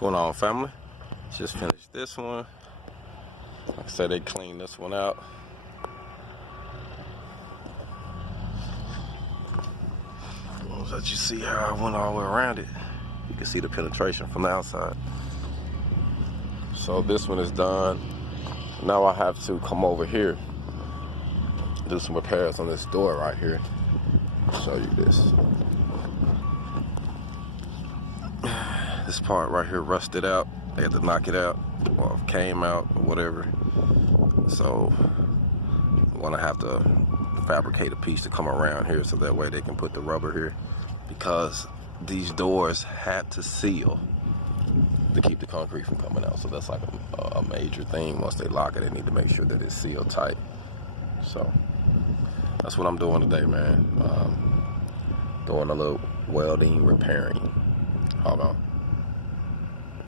Going on, family? Just finished this one. Like I said, they cleaned this one out. Let you see how I went all the way around it. You can see the penetration from the outside. So this one is done. Now I have to come over here, do some repairs on this door right here. I'll show you this. This part right here rusted out. They had to knock it out, or it came out, or whatever. So I'm gonna have to fabricate a piece to come around here so that way they can put the rubber here, because these doors had to seal to keep the concrete from coming out. So that's like a major thing. Once they lock it, they need to make sure that it's sealed tight. So that's what I'm doing today, man. Doing a little welding, repairing. Hold on.